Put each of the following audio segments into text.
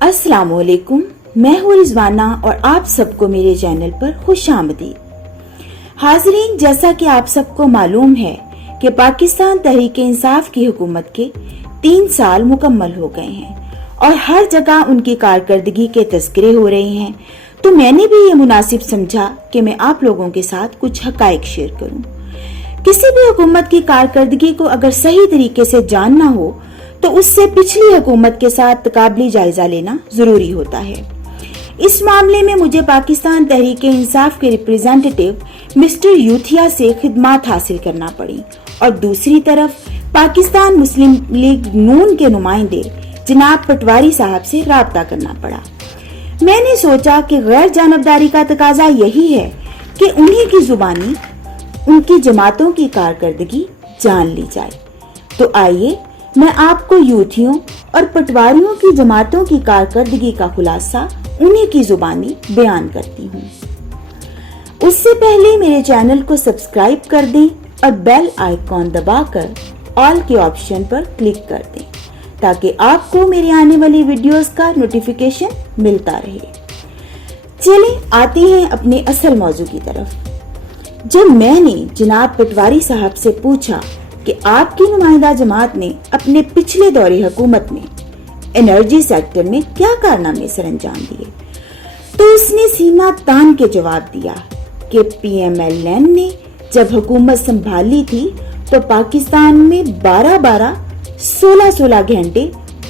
अस्सलाम वालेकुम, मैं हूँ रिजवाना और आप सबको मेरे चैनल पर खुश आमदीद। हाजरीन, जैसा कि आप सबको मालूम है कि पाकिस्तान तहरीक इंसाफ की हुकूमत के 3 साल मुकम्मल हो गए हैं और हर जगह उनकी कारकर्दगी के तज़किरे हो रहे हैं, तो मैंने भी ये मुनासिब समझा कि मैं आप लोगों के साथ कुछ हकाइक शेयर करूं। किसी भी हुकूमत की कारकर्दगी को अगर सही तरीके से जानना हो तो उससे पिछली हुकूमत के साथ तकाबली जायजा लेना जरूरी होता है। इस मामले में मुझे पाकिस्तान तहरीक इंसाफ के रिप्रेजेंटेटिव मिस्टर यूथिया से खिदमत हासिल करना पड़ी और दूसरी तरफ पाकिस्तान मुस्लिम लीग नून के नुमाइंदे जनाब पटवारी साहब से राब्ता करना पड़ा। मैंने सोचा कि गैर जानबदारी का तकाजा यही है कि उन्हीं की जुबानी उनकी जमातों की कारकर्दगी जान ली जाए। तो आइए मैं आपको यूथियों और पटवारियों की जमातों की कारकर्दगी का खुलासा उन्हीं की जुबानी बयान करती हूँ। उससे पहले मेरे चैनल को सब्सक्राइब कर दें और बेल आइकॉन दबाकर ऑल के ऑप्शन पर क्लिक कर दें ताकि आपको मेरी आने वाली वीडियोस का नोटिफिकेशन मिलता रहे। चलिए आते हैं अपने असल मौजू की तरफ। जब मैंने जनाब पटवारी साहब से पूछा कि आपकी नुमाइंदा जमात ने अपने पिछले दौरे हुकूमत में एनर्जी सेक्टर में क्या कारनामे सरअंजाम दिए, तो उसने सीना तान के जवाब दिया कि PMLN ने जब हुकूमत संभाली थी तो पाकिस्तान में 12-12, 16-16 घंटे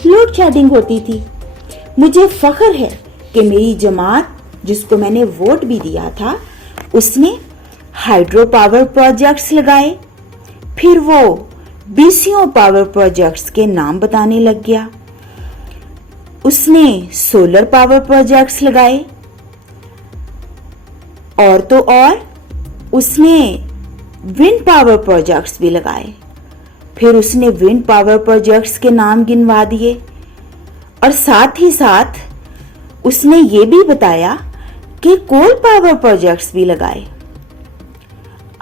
लोड शेडिंग होती थी। मुझे फख्र है कि मेरी जमात, जिसको मैंने वोट भी दिया था, उसने हाइड्रो पावर प्रोजेक्ट्स लगाए। फिर वो BCO पावर प्रोजेक्ट्स के नाम बताने लग गया। उसने सोलर पावर प्रोजेक्ट्स लगाए और तो और उसने विंड पावर प्रोजेक्ट्स भी लगाए। फिर उसने विंड पावर प्रोजेक्ट्स के नाम गिनवा दिए और साथ ही साथ उसने ये भी बताया कि कोल पावर प्रोजेक्ट्स भी लगाए।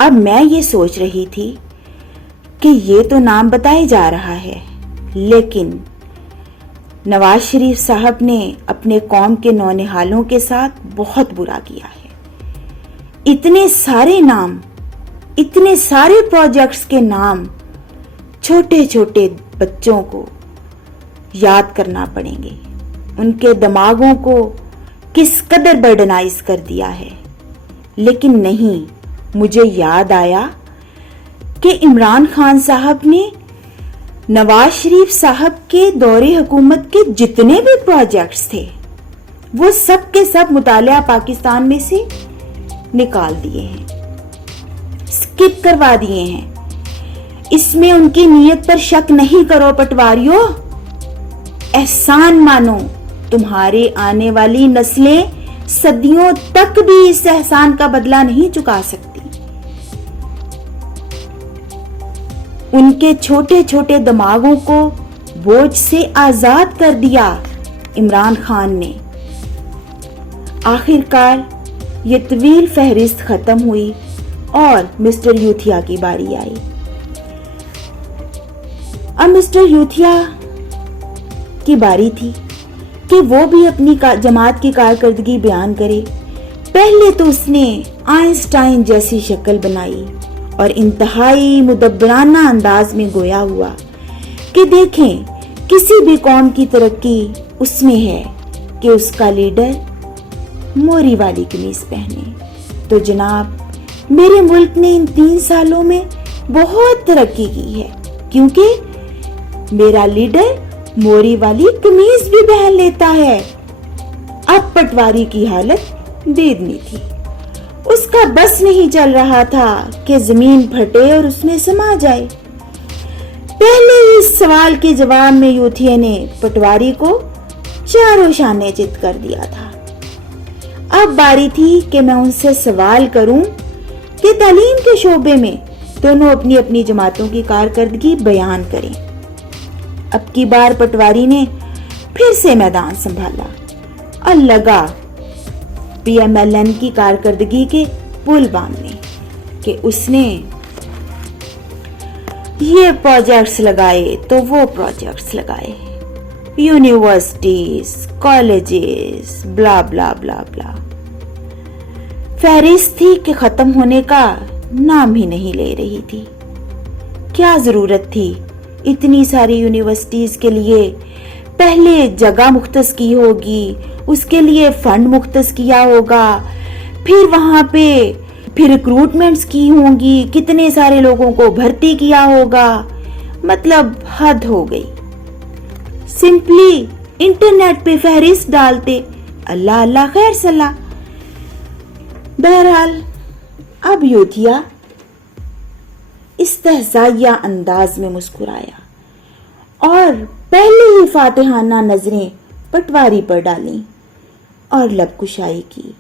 अब मैं ये सोच रही थी कि ये तो नाम बताए जा रहा है, लेकिन नवाज शरीफ साहब ने अपने कौम के नौनिहालों के साथ बहुत बुरा किया है। इतने सारे नाम, इतने सारे प्रोजेक्ट्स के नाम छोटे छोटे बच्चों को याद करना पड़ेंगे। उनके दिमागों को किस कदर बर्डनाइज कर दिया है। लेकिन नहीं, मुझे याद आया कि इमरान खान साहब ने नवाज शरीफ साहब के दौरे हुकूमत के जितने भी प्रोजेक्ट्स थे वो सब के सब मुतालिया पाकिस्तान में से निकाल दिए हैं, स्किप करवा दिए हैं। इसमें उनकी नीयत पर शक नहीं करो पटवारियों, एहसान मानो। तुम्हारे आने वाली नस्लें सदियों तक भी इस एहसान का बदला नहीं चुका सकती। उनके छोटे छोटे दिमागों को बोझ से आजाद कर दिया इमरान खान ने। आखिरकार ये तवील फहरिस्त खत्म हुई और मिस्टर यूथिया की बारी आई। अब मिस्टर यूथिया की बारी थी कि वो भी अपनी जमात की कारकर्दगी बयान करे। पहले तो उसने आइंस्टाइन जैसी शक्ल बनाई और इंतहाई मुदब्बराना अंदाज में गोया हुआ कि देखें, किसी भी कौम की तरक्की उसमें है कि उसका लीडर मोरी वाली कमीज पहने। तो जनाब, मेरे मुल्क ने इन 3 सालों में बहुत तरक्की की है क्योंकि मेरा लीडर मोरी वाली कमीज भी पहन लेता है। अब पटवारी की हालत बेदनी थी। उसका बस नहीं चल रहा था कि जमीन फटे और उसमें समा जाए। पहले इस सवाल के जवाब में यूथिया ने पटवारी को चारों शाने चित कर दिया था। अब बारी थी कि मैं उनसे सवाल करूं कि तालीम के शोबे में दोनों अपनी अपनी जमातों की कारकर्दगी बयान करें। अब की बार पटवारी ने फिर से मैदान संभाला और लगा PMLN की कारकर्दगी के पुल बांधने कि उसने ये प्रोजेक्ट्स लगाए तो वो प्रोजेक्ट्स लगाए, यूनिवर्सिटीज, कॉलेजेस, ब्ला ब्ला ब्ला ब्ला। फहरिस्त थी कि खत्म होने का नाम ही नहीं ले रही थी। क्या जरूरत थी इतनी सारी यूनिवर्सिटीज के लिए? पहले जगह मुख्तस की होगी, उसके लिए फंड मुख्तस किया होगा, फिर वहां पे फिर रिक्रूटमेंट्स की होंगी, कितने सारे लोगों को भर्ती किया होगा। मतलब हद हो गई। सिंपली इंटरनेट पे फहरिस्त डालते, अल्लाह अल्लाह खैर सलाह। बहरहाल अब यूथिया इस्तेहज़ाइया अंदाज में मुस्कुराया और पहले ही फातिहाना नजरें पटवारी पर डाली और लबकुशाई की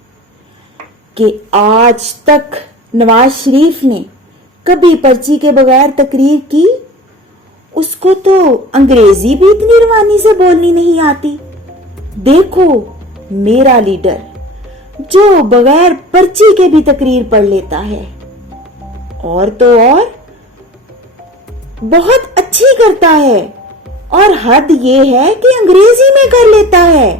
कि आज तक नवाज शरीफ ने कभी पर्ची के बगैर तकरीर की? उसको तो अंग्रेजी भी इतनी रवानी से बोलनी नहीं आती। देखो मेरा लीडर जो बगैर पर्ची के भी तकरीर पढ़ लेता है, और तो और बहुत अच्छी करता है, और हद ये है कि अंग्रेजी में कर लेता है।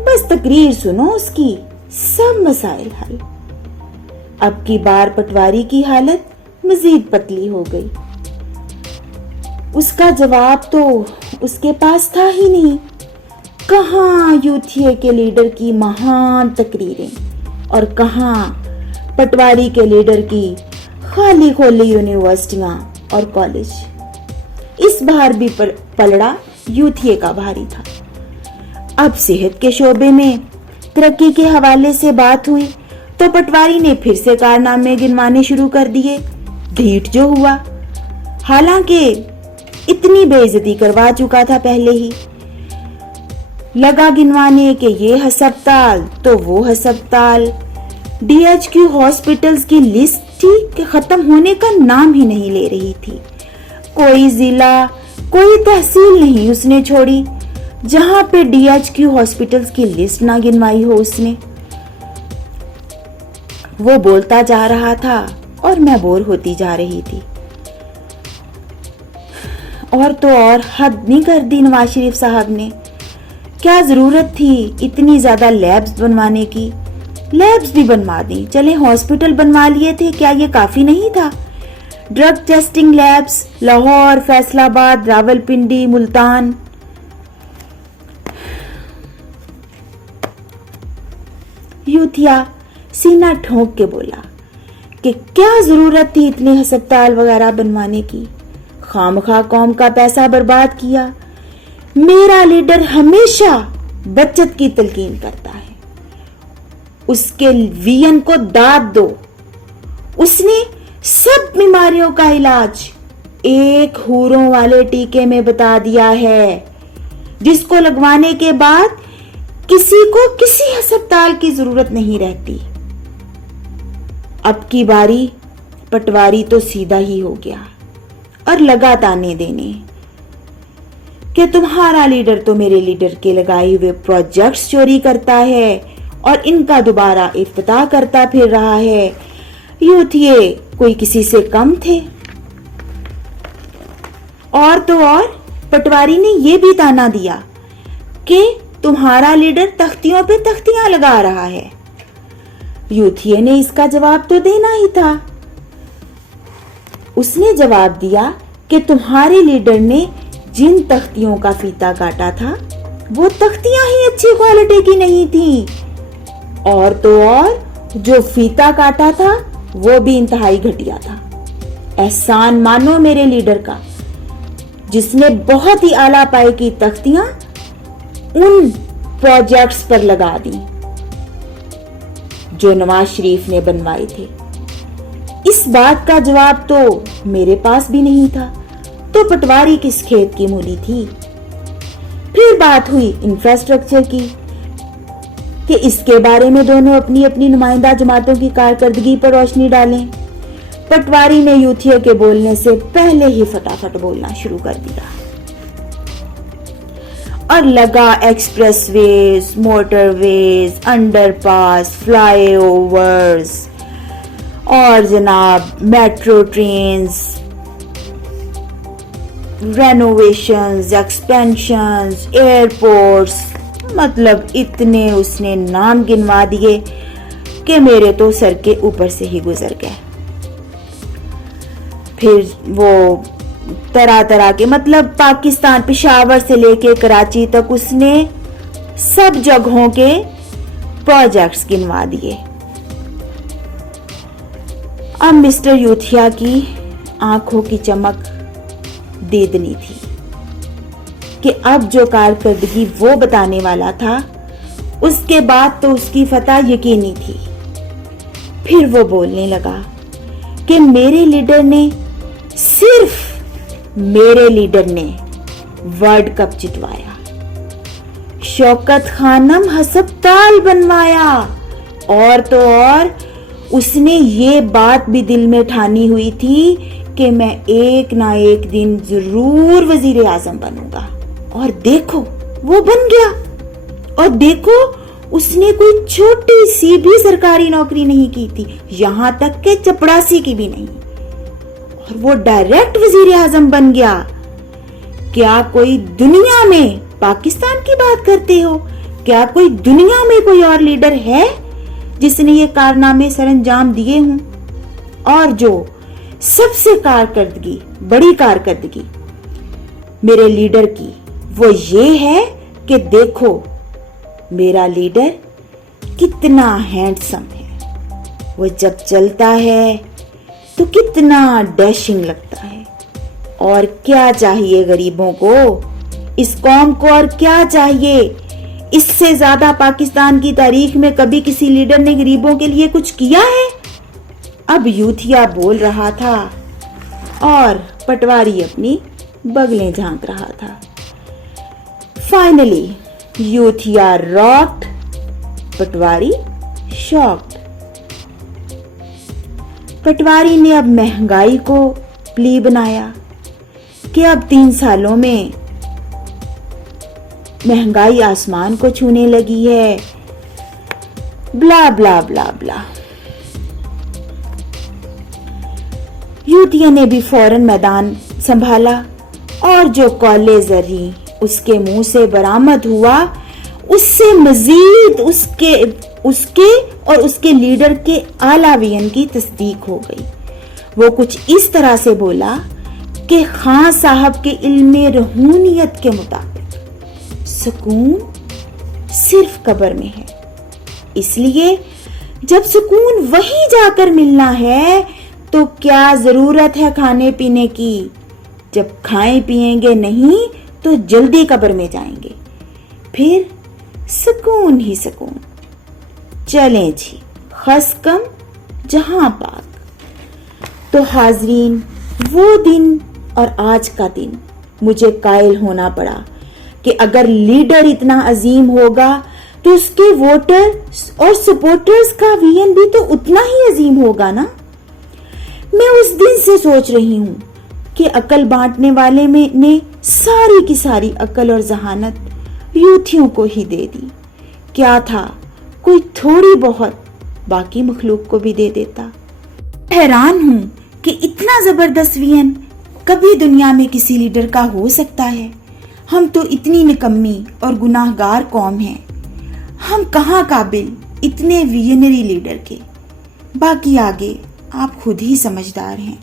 बस तकरीर सुनो उसकी, सब मसाइल हल। अब की बार पटवारी की हालत मजीद पतली हो गई। उसका जवाब तो उसके पास था ही नहीं। कहां यूथिया के लीडर की महान तकरीरें और कहां पटवारी के लीडर की खाली खोली यूनिवर्सिटियां और कॉलेज। इस बार भी पलड़ा यूथिया का भारी था। अब सेहत के शोबे में तरक्की के हवाले से बात हुई तो पटवारी ने फिर से कारनामे गिनवाने शुरू कर दिए। ढीठ जो हुआ, हालांकि इतनी बेइज्जती करवा चुका था पहले ही। लगा गिनवाने के ये हस्पताल तो वो हस्पताल। डीएचक्यू हॉस्पिटल्स की लिस्ट थी कि खत्म होने का नाम ही नहीं ले रही थी। कोई जिला, कोई तहसील नहीं उसने छोड़ी जहां पे डीएचक्यू हॉस्पिटल्स की लिस्ट ना गिनवाई हो उसने। वो बोलता जा रहा था और मैं बोर होती जा रही थी। और तो और हद नहीं कर दी नवाज शरीफ साहब ने। क्या जरूरत थी इतनी ज्यादा लैब्स बनवाने की? लैब्स भी बनवा दी, चले हॉस्पिटल बनवा लिए थे, क्या ये काफी नहीं था? Drug testing labs Lahore, Faisalabad, Rawalpindi, Multan. यूथिया सीना ठोंक के बोला कि क्या जरूरत थी इतने अस्पताल वगैरह बनवाने की? खामखा कौम का पैसा बर्बाद किया। मेरा लीडर हमेशा बचत की तलकीन करता है। उसके वियन को दाद दो। उसने सब बीमारियों का इलाज एक हूरों वाले टीके में बता दिया है, जिसको लगवाने के बाद किसी को किसी अस्पताल की जरूरत नहीं रहती। अब की बारी पटवारी तो सीधा ही हो गया और लगा ताने देने कि तुम्हारा लीडर तो मेरे लीडर के लगाए हुए प्रोजेक्ट्स चोरी करता है और इनका दोबारा इफ्तिताह करता फिर रहा है। यूथिया कोई किसी से कम थे? और तो और पटवारी ने यह भी ताना दिया कि तुम्हारा लीडर तख्तियों पे तख्तियां लगा रहा है। यूथिया ने इसका जवाब तो देना ही था। उसने जवाब दिया कि तुम्हारे लीडर ने जिन तख्तियों का फीता काटा था वो तख्तियां ही अच्छी क्वालिटी की नहीं थी, और तो और जो फीता काटा था वो भी इंतहाई घटिया था। एहसान मानो मेरे लीडर का, जिसने बहुत ही आला पाए की तख्तियां उन प्रोजेक्ट्स पर लगा दी जो नवाज शरीफ ने बनवाए थे। इस बात का जवाब तो मेरे पास भी नहीं था, तो पटवारी किस खेत की मूली थी। फिर बात हुई इंफ्रास्ट्रक्चर की कि इसके बारे में दोनों अपनी अपनी नुमाइंदा जमातों की कारकर्दगी पर रोशनी डालें। पटवारी ने यूथिया के बोलने से पहले ही फटाफट बोलना शुरू कर दिया और लगा एक्सप्रेसवेज, मोटरवेज, अंडरपास, फ्लाईओवर्स और जनाब metro trains renovations, expansions, airports, मतलब इतने उसने नाम गिनवा दिए कि मेरे तो सर के ऊपर से ही गुजर गए। फिर वो तरह तरह के, मतलब पाकिस्तान, पेशावर से लेके कराची तक उसने सब जगहों के प्रोजेक्ट्स गिनवा दिए। अब मिस्टर यूथिया की आंखों की चमक देदनी थी कि अब जो कारकर्दगी वो बताने वाला था, उसके बाद तो उसकी फतह यकीनी थी। फिर वो बोलने लगा कि मेरे लीडर ने, सिर्फ मेरे लीडर ने वर्ल्ड कप जितवाया, शौकत खानम हस्पताल बनवाया, और तो और उसने ये बात भी दिल में ठानी हुई थी कि मैं एक ना एक दिन जरूर वजीर आजम बनूंगा। और देखो वो बन गया। और देखो उसने कोई छोटी सी भी सरकारी नौकरी नहीं की थी, यहां तक के चपड़ासी की भी नहीं, और वो डायरेक्ट वजीर आजम बन गया। क्या कोई दुनिया में, पाकिस्तान की बात करते हो, क्या कोई दुनिया में कोई और लीडर है जिसने ये कारनामे सरअंजाम दिए हों? और जो सबसे कारकर्दगी, बड़ी कारकर्दगी मेरे लीडर की, वो ये है कि देखो मेरा लीडर कितना हैंडसम है। वो जब चलता है तो कितना डैशिंग लगता है। और क्या चाहिए गरीबों को, इस कौम को और क्या चाहिए? इससे ज्यादा पाकिस्तान की तारीख में कभी किसी लीडर ने गरीबों के लिए कुछ किया है? अब यूथिया बोल रहा था और पटवारी अपनी बगलें झांक रहा था। फाइनली यूथिया रॉक्ड, पटवारी शॉक्ड। पटवारी ने अब महंगाई को प्ली बनाया कि अब 3 सालों में महंगाई आसमान को छूने लगी है, ब्ला ब्ला ब्ला ब्ला। यूथिया ने भी फौरन मैदान संभाला और जो कौले जरी उसके मुंह से बरामद हुआ, उससे मजीद उसके और उसके लीडर के आलावियन की तस्दीक हो गई। वो कुछ इस तरह से बोला कि खान साहब के इल्मे रूहानियत के मुताबिक सुकून सिर्फ कब्र में है, इसलिए जब सुकून वहीं जाकर मिलना है तो क्या जरूरत है खाने पीने की? जब खाएं पिएंगे नहीं तो जल्दी कब्र में जाएंगे, फिर सुकून ही सुकून। चलें जी, खस कम जहां पाक। तो हाजरीन, वो दिन और आज का दिन मुझे कायल होना पड़ा कि अगर लीडर इतना अजीम होगा तो उसके वोटर और सपोर्टर्स का विजन भी तो उतना ही अजीम होगा ना। मैं उस दिन से सोच रही हूं कि अकल बांटने वाले ने सारी की सारी अकल और जहानत यूथियों को ही दे दी। क्या था, कोई थोड़ी बहुत बाकी मखलूक को भी दे देता। हैरान हूं कि इतना जबरदस्त विजन कभी दुनिया में किसी लीडर का हो सकता है। हम तो इतनी निकम्मी और गुनाहगार कौम हैं, हम कहाँ काबिल इतने विजनरी लीडर के। बाकी आगे आप खुद ही समझदार हैं।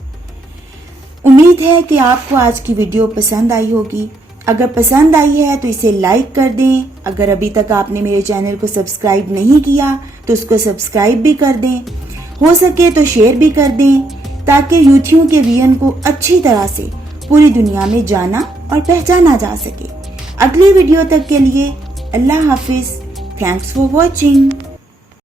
उम्मीद है कि आपको आज की वीडियो पसंद आई होगी। अगर पसंद आई है तो इसे लाइक कर दें। अगर अभी तक आपने मेरे चैनल को सब्सक्राइब नहीं किया तो उसको सब्सक्राइब भी कर दें। हो सके तो शेयर भी कर दें ताकि यूथियों के विजन को अच्छी तरह से पूरी दुनिया में जाना और पहचाना जा सके। अगली वीडियो तक के लिए अल्लाह हाफिज। Thanks for watching.